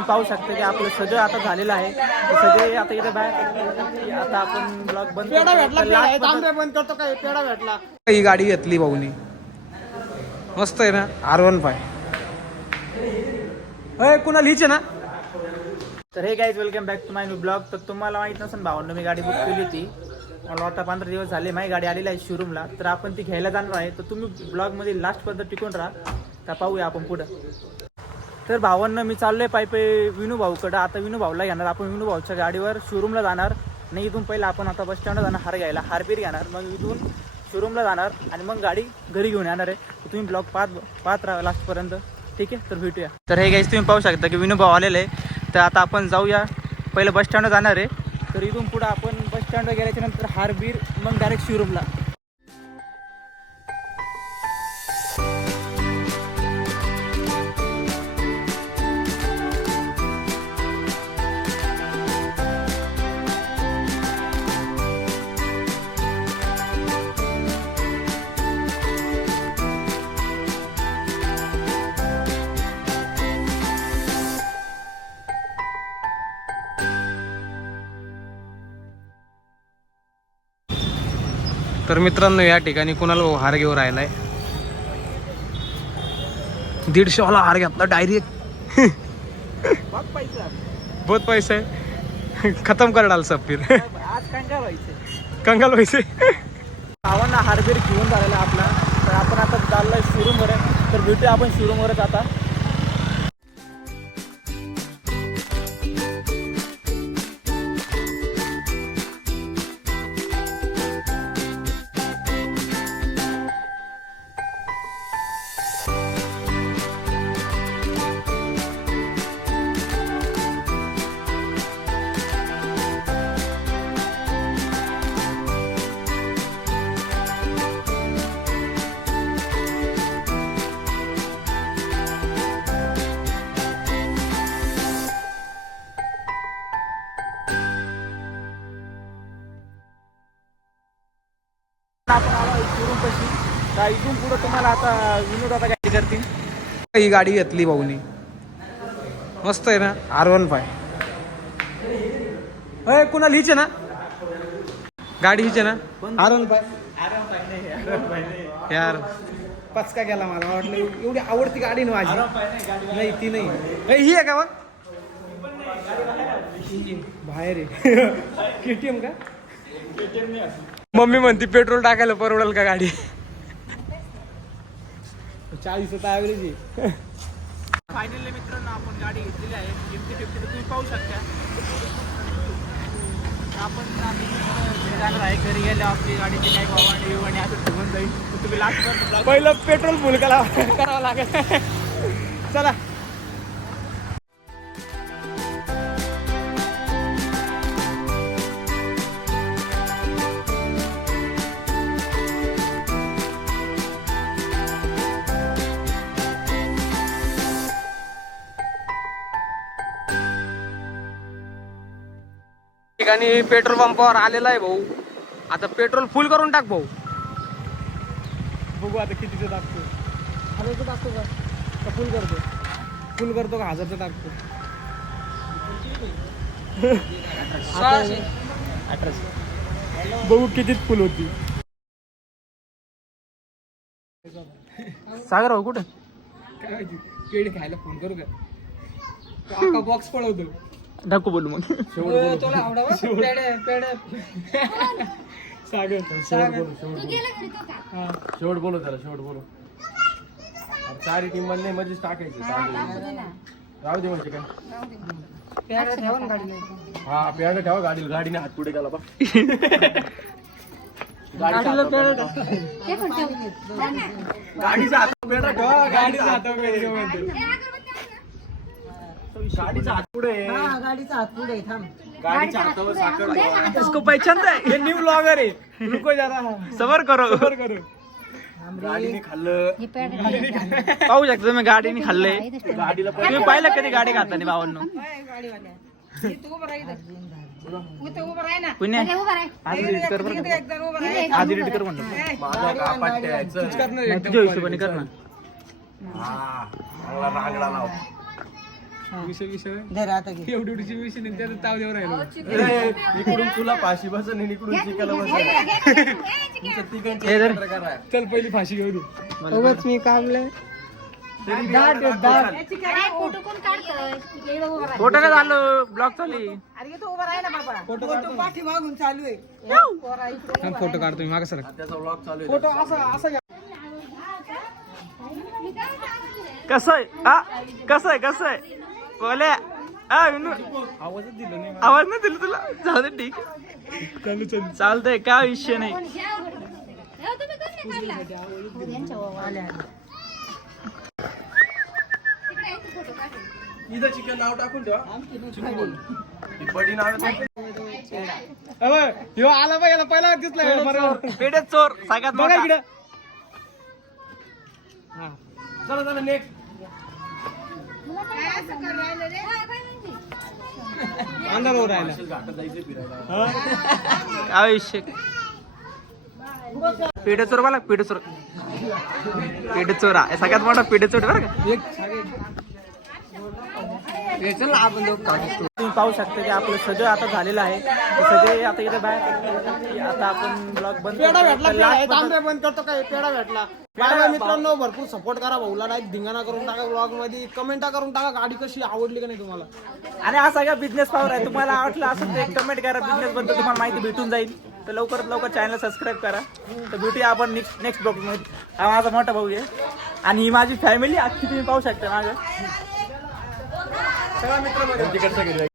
तुम्ही पाहू शकता की आपलं सगळं आता झालेलं आहे. सगळे आता इथे बाहेर आता आपण ब्लॉग बंद करतो. ही गाडी घेतली भाऊनी, मस्त आहे ना. R15 कुणाला हिचे ना. तर hey guys welcome back to my new blog. तर तुम्हाला माहित नसेल भावांना मी गाडी बुक केली होती. मला आता 15 दिवस झाले माझी गाडी आलेली आहे शोरूमला. तर आपण ती घ्यायला जाणार आहे. तर तुम्ही ब्लॉगमध्ये लास्टपर्यंत टिकून राहा. तर पाहूया आपण पुढं. तर भावांना मी चाललोय पायी विनू भाऊकडं. आता विनू भाऊला घेणार आपण. विनू भाऊच्या गाडीवर शोरूमला जाणार नाही. इथून पहिलं आपण आता बस स्टँडला जाणार हार घ्यायला. हारबीर घेणार, मग इथून शोरूमला जाणार आणि मग गाडी घरी घेऊन येणार आहे. तर तुम्ही ब्लॉग पाहत राहा लास्टपर्यंत, ठीक आहे. तर भेटूया. तर हे गाईज तुम्ही पाहू शकता की विनू भाऊ आलेले आहे. तर आता आपण जाऊया. पहिलं बस स्टँडवर जाणार आहे. तर इथून पुढं आपण बस स्टँडवर गेल्याच्या नंतर हारबीर, मग डायरेक्ट शोरूमला. तर मित्रांनो, या ठिकाणी कुणाला भाऊ हार घेऊन राहिलाय. 150 वाला हार घेतला डायरेक्ट. बहुत पैसा आहे. खतम कर डाल सब फिर. आज कंगाल व्हायचे. कंगाल व्हायचे. भावांना हारबीर घेऊन झालेला आपला. तर आपण आता चाललोय शोरूमवर. तर भेटूया आपण शोरूमवरच आता. आपण आलो शोरूम पाशी. तर इथून पुढं तुम्हाला आता विनोद आता गाडी करतील. ही गाडी घेतली भाऊनी, मस्त आहे ना. R15 कुणाला हिचे ना. गाडी हिचे ना. R15 यार पचका गेला. मला वाटलं एवढी आवडती गाडी ना माझी. नाही ती नाही. ही आहे का मग. बाहेर आहे. KTM का. मम्मी म्हणती पेट्रोल टाकायला परवडेल का गाडी. 40 ॲव्हरेज आहे. फायनली मित्रांनो आपण गाडी घेतलेली आहे 50-50. तुम्ही पाहू शकता. आपण जाणार आहे घरी गेल्या आपली गाडीची काही भावाने आणि असं ठेवून जाईल. तुम्ही लास्ट पहिलं पेट्रोल फुल करावं लागेल. चला. ठिकाणी पेट्रोल पंपावर आलेला आहे भाऊ. आता पेट्रोल फुल करून टाक भाऊ. बघू आता कितीचं टाकतो. 1000चं टाकतो का फुल करतो. फुल करतो का 1000चं टाकतो. 1800 बघू कितीत फुल होती. सागर भाऊ कुठं. काय माहिती. पेढे खायला फोन करू का. बॉक्स पळवतो. नको बोलू मग. सागर शेवट बोलू त्याला. शेवट बोलू. 4 टीम मधले मध्येच टाकायचे. राहू दे म्हणजे काय. हा पेड ठेवा गाडीला. गाडीने हात पुढे गेला बा. गाडीचा हात पेड ठेवा. गाडीचा हात गाडीचा हात पुढे. गाडीचा हात पुढे थांब. गाडीच्या हातावर साखर ठेवा. इसको पहचानता है. ये न्यू ब्लॉगर है. रुको जरा. सबर करो. गाडीने खाल्लं. पाहू शकता तुम्ही गाडीने खाल्ले. गाडीला तुम्ही पाहिलं कधी गाडी खाताना भावांनो. पुण्या आज एडिट कर बरं का. आज एडिट कर म्हणतो. माझा कापाट द्यायचं. तुझ्या हिशोबाने कर ना. हा मला रागडा लाव. धर आता घे. इकडून तुला फाशी बसन आणि इकडून चिकाला बसन तुमचं तिघांचं एकत्र करा. चल पहिली फाशी घेऊ दे. उगाच मी कामले फोटो नाही झालं ब्लॉग चालू आहे. अरे तो उभा राहिला बाबा फोटो पाठी मागून चालू आहे फोटो काढतो मी मागे सर. त्याचा व्लॉग चालू आहे. फोटो असा घ्या. कसं आहे हा कसं आहे बोले आवाजच दिला नाही. आवाज नाही दिला तुला जाऊ दे ठीक आहे. चालू चालू. चालतंय काय विषय नाही. इथं चिकन नाव टाकून ठेवा. ती बडी नाव ह्यो आला बघ याला पहिला दिसला पेढे चोर सगळ्यात बघा मोठा. इकडे. चला चला नेक्स्ट. अंधारावर राहिला. घाटात जायचं फिरायला. काय विषय पेढे चोर बोला पेढे चोर आहे सगळ्यात मोठा पेढे चोर बरं का. तुम्ही पाहू शकता की आपलं सगळं आता झालेलं आहे. ते सगळे आता इथे बाहेर आता आपण ब्लॉग बंद पेढा भेटला करतो. Last तांबे बंद करतो काय पेढा भेटला. बाय मित्रांनो भरपूर सपोर्ट करा भाऊला. लाईक धिंगाणा करून टाका ब्लॉग मध्ये. कमेंटा करून टाका गाडी कशी आवडली का नाही तुम्हाला. आणि हा सगळा बिझनेस पावर आहे. तुम्हाला आवडला असेल तर एक कमेंट करा. बिझनेस बद्दल तुम्हाला माहिती भेटून जाईल. तर लवकरात लवकर चॅनल सबस्क्राईब करा. तर भेटूया आपण नेक्स्ट ब्लॉग मध्ये. हा माझा मोठा भाऊ आहे आणि ही माझी फॅमिली अख्खी तुम्ही पाहू शकता माझं. तिकडचं गेलं.